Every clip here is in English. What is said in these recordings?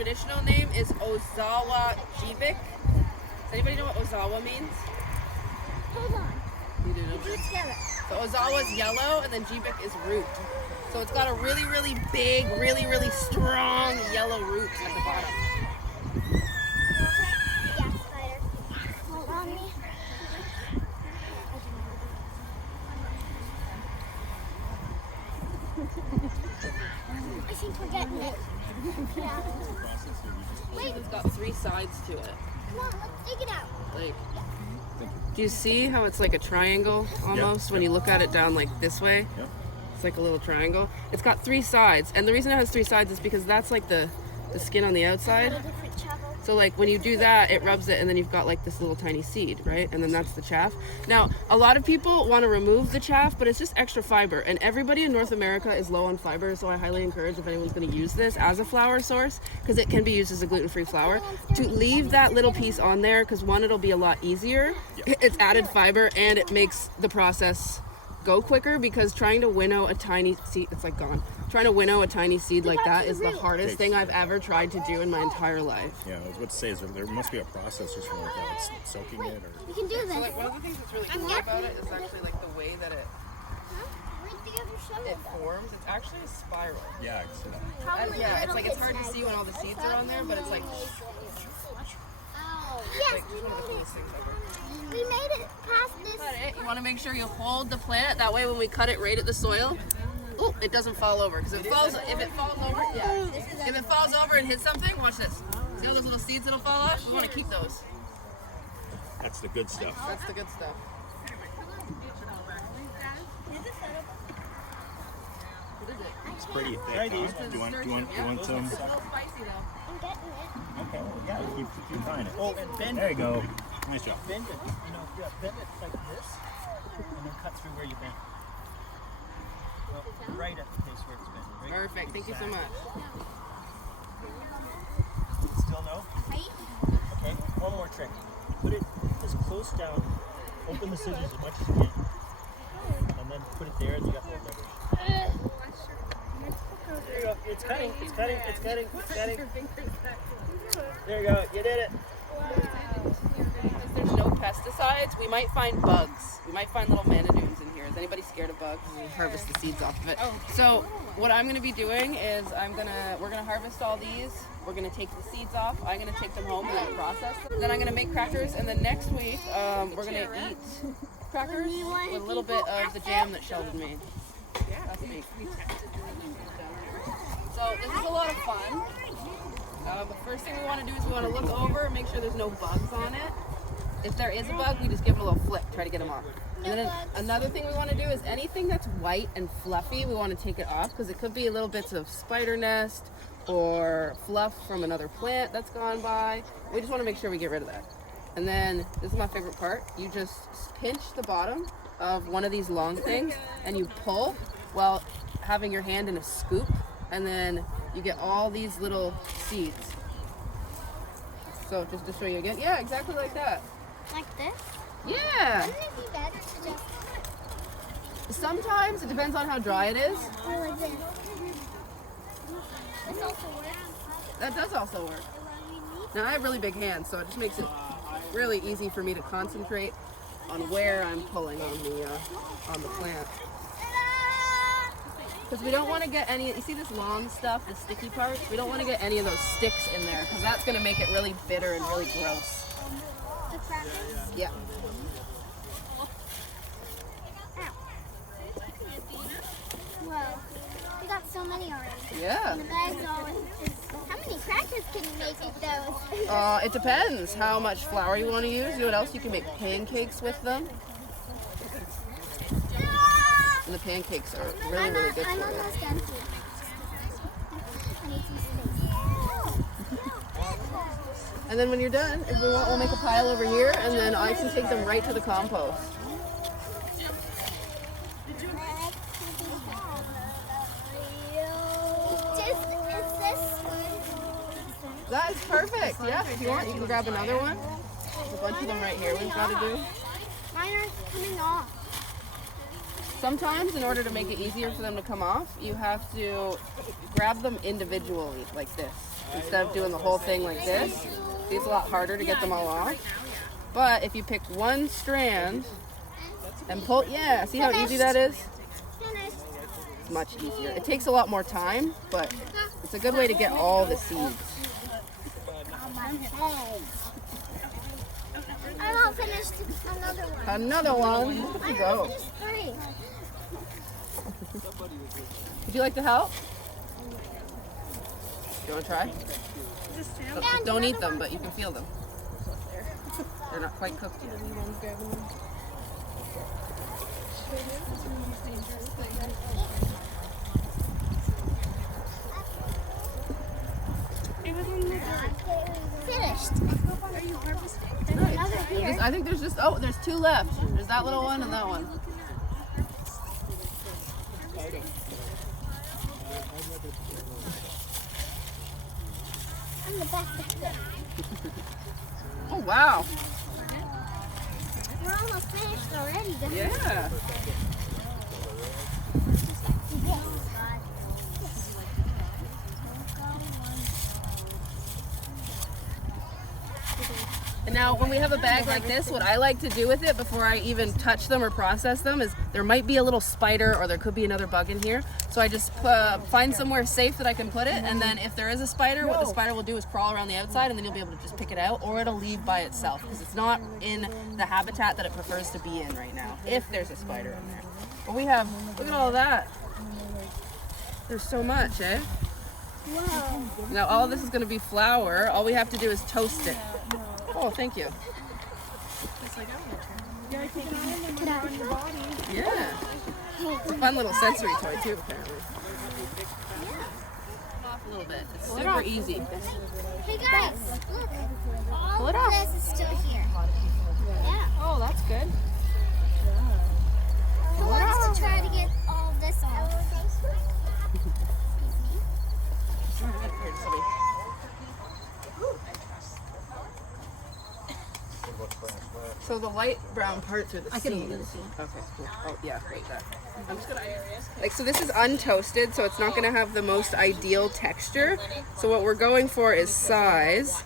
traditional name is Ozawa Jibik. Does anybody know what Ozawa means? Hold on. You do know. So Ozawa is yellow, and then Jibik is root. So it's got a really, really big, really, really strong yellow root at the bottom. Yeah, spider. Hold on me. I think we're getting it. Yeah. Wait. It's got 3 sides to it. Come on, let's dig it out. Like, do you see how it's like a triangle almost when you look at it down like this way? Yep. It's like a little triangle. It's got 3 sides, and the reason it has 3 sides is because that's like the skin on the outside. Different shovel. So like when you do that, it rubs it, and then you've got like this little tiny seed, right? And then that's the chaff. Now, a lot of people want to remove the chaff, but it's just extra fiber, and everybody in North America is low on fiber, so I highly encourage if anyone's going to use this as a flour source, because it can be used as a gluten-free flour, to leave that little piece on there, because one, it'll be a lot easier. It's added fiber, and it makes the process go quicker, because trying to winnow a tiny seed, it's like gone. Trying to winnow a tiny seed like that is the hardest thing I've ever tried to do in my entire life. Yeah, I was about to say, there must be a process just for like soaking it, or We can do this. So like one of the things that's really cool about it is actually like the way that it Where'd the other shovel go? forms. It's actually a spiral. yeah, I can see that. Probably Yeah, a it's little like it's bit hard to snag. see when all the seeds are on there, but it's like Yes, it's one of the coolest things ever. we made it past this. Cut it. You want to make sure you hold the plant. That way, when we cut it right at the soil, oh, it doesn't fall over. Because if it falls over, if it falls over and hits something, watch this. See all those little seeds that'll fall off? We want to keep those. That's the good stuff. That's the good stuff. It's pretty thick. Huh? Do you want some? It's a little spicy though. I'm getting it. Okay, well, yeah, keep trying it. Oh, and bend There it. you go. Nice job. Bend it. Bend it like this, and then cut through where you bent. Well, right at the place where it's bent. Right? Perfect. Thank you so much. Still no? Okay, one more trick. Put it as close down. Open the scissors as much as you can. And then put it there, and you got the leverage. There you go. It's cutting. It's cutting. It's cutting. It's cutting. There you go. You did it. Because there's no pesticides, we might find bugs. We might find little manadoons in here. Is anybody scared of bugs? We harvest the seeds off of it. So what I'm going to be doing is we're going to harvest all these. We're going to take the seeds off. I'm going to take them home and then process them. Then I'm going to make crackers, and then next week we're going to eat crackers with a little bit of the jam that Sheldon made. That's me. So this is a lot of fun. The first thing we want to do is we want to look over and make sure there's no bugs on it. If there is a bug, we just give it a little flick, try to get them off. And then another thing we want to do is anything that's white and fluffy, we want to take it off, because it could be little bits of spider nest or fluff from another plant that's gone by. We just want to make sure we get rid of that. And then, this is my favorite part, you just pinch the bottom of one of these long things and you pull while having your hand in a scoop, and then you get all these little seeds. So just to show you again, yeah, exactly like that. Like this? Yeah. Wouldn't it be better to just Sometimes it depends on how dry it is. go like this? This also works. That does also work. Now I have really big hands, so it just makes it really easy for me to concentrate on where I'm pulling on the plant. Because we don't want to get any, you see this long stuff, the sticky part? We don't want to get any of those sticks in there, because that's going to make it really bitter and really gross. The crackers? Yeah. Well, we got so many already. Yeah. The bag's always. How many crackers can you make with those? It depends how much flour you want to use. You know what else? You can make pancakes with them. And the pancakes are really, really good I'm for you. almost done too. I need some space. And then when you're done, if we want, we'll make a pile over here, and then I can take them right to the compost. Is this That is perfect. Yeah, if you want, you can grab another one. There's a bunch of them right here we've got to do. Mine are coming off. Sometimes, in order to make it easier for them to come off, you have to grab them individually, like this. Instead of doing the whole thing like this, it's a lot harder to get them all off. But if you pick one strand and pull, yeah, see how easy that is? It's much easier. It takes a lot more time, but it's a good way to get all the seeds. I'm all finished. Another one. Another one. Look at you go. Just 3. Would you like to help? You want to try? Don't eat them, but you can feel them. They're not quite cooked yet. Finished. Nice. I think there's just, oh, there's 2 left. There's that little one and that one. I'm the best at this. Oh, wow. We're almost finished already. Yeah. And now when we have a bag like this, what I like to do with it before I even touch them or process them is there might be a little spider or there could be another bug in here. So I just find somewhere safe that I can put it, and then if there is a spider, what the spider will do is crawl around the outside and then you'll be able to just pick it out, or it'll leave by itself because it's not in the habitat that it prefers to be in right now, if there's a spider in there. But we have, look at all of that. There's so much, eh? Wow. Now all of this is going to be flour. All we have to do is toast it. Oh, thank you. Yeah. It's a fun little sensory toy too, apparently. Off a little bit. It's super easy. Hey guys, look. Pull it All off. of this is still here. Yeah. Oh, that's good. Who wants to try to get all of this off? So the light brown parts are the seeds. Okay, cool. Oh yeah, great. That. I'm just gonna like, so this is untoasted, so it's not gonna have the most ideal texture. So what we're going for is size.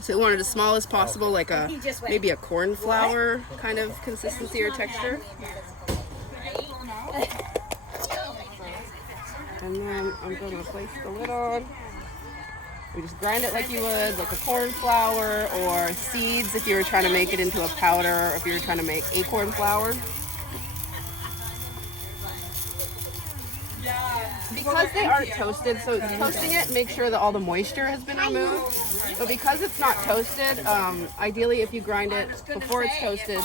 So we want it as small as possible, like a maybe a corn flour kind of consistency or texture. And then I'm going to place the lid on. We just grind it like you would, like a corn flour, or seeds if you were trying to make it into a powder, or if you were trying to make acorn flour. Because they aren't toasted, so toasting it, make sure that all the moisture has been removed. But because it's not toasted, ideally if you grind it before it's toasted,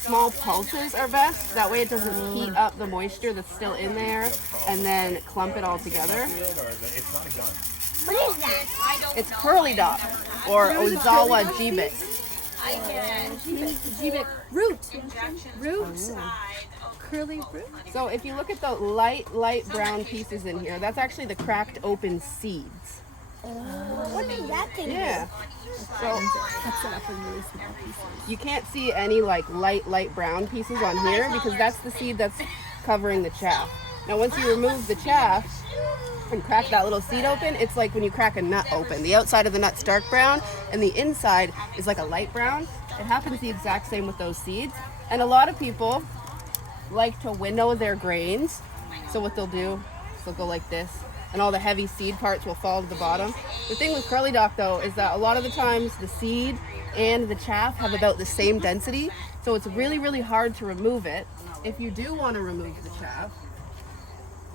small pulses are best. That way it doesn't heat up the moisture that's still in there and then clump it all together. What is that? It's curly dot or Ozawa jibit. Jibit root. Roots. Curly root. So if you look at the light brown pieces in here, that's actually the cracked open seeds. What is that thing? Yeah. So Cuts it up in really small pieces. you can't see any like light brown pieces on here because that's the seed that's covering the chaff. Now once you remove the chaff and crack that little seed open, it's like when you crack a nut open. The outside of the nut's dark brown and the inside is like a light brown. It happens the exact same with those seeds. And a lot of people like to winnow their grains. So what they'll do is they'll go like this and all the heavy seed parts will fall to the bottom. The thing with curly dock though is that a lot of the times the seed and the chaff have about the same density. So it's really hard to remove it. If you do want to remove the chaff,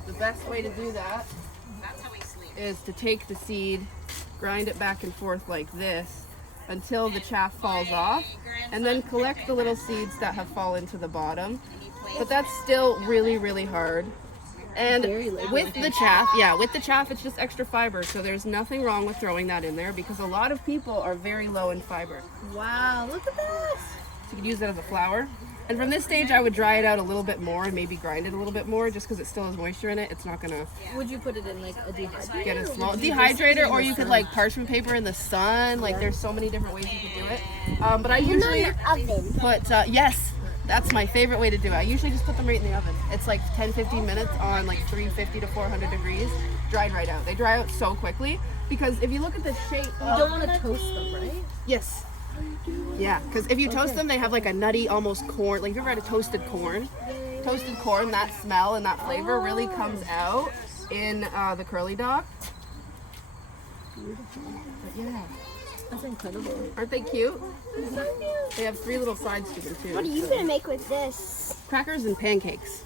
the best way to do that is to take the seed, grind it back and forth like this until the chaff falls off, and then collect the little seeds that have fallen to the bottom. But that's still really hard. And with the chaff, it's just extra fiber, so there's nothing wrong with throwing that in there because a lot of people are very low in fiber. Wow, look at that. So you could use that as a flour. And from this stage, I would dry it out a little bit more and maybe grind it a little bit more just because it still has moisture in it. It's not going to Would you put it in like a dehydrator? get a small dehydrator, or you could like parchment paper in the sun. Like there's so many different ways you could do it. But I usually Oven. put, yes, That's my favorite way to do it. I usually just put them right in the oven. It's like 10-15 minutes on like 350 to 400 degrees, dried right out. They dry out so quickly because if you look at the shape, You don't want to toast them, right? yes, yeah, because if you toast them, they have like a nutty, almost corn. Like if you ever had a toasted corn, that smell and that flavor really comes out in the curly dog. But yeah, That's incredible. aren't they cute? They have 3 little sides to them too. What are you gonna make with this? Crackers and pancakes.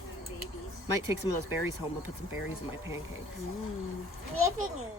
Might take some of those berries home. We'll put some berries in my pancakes. Flipping it.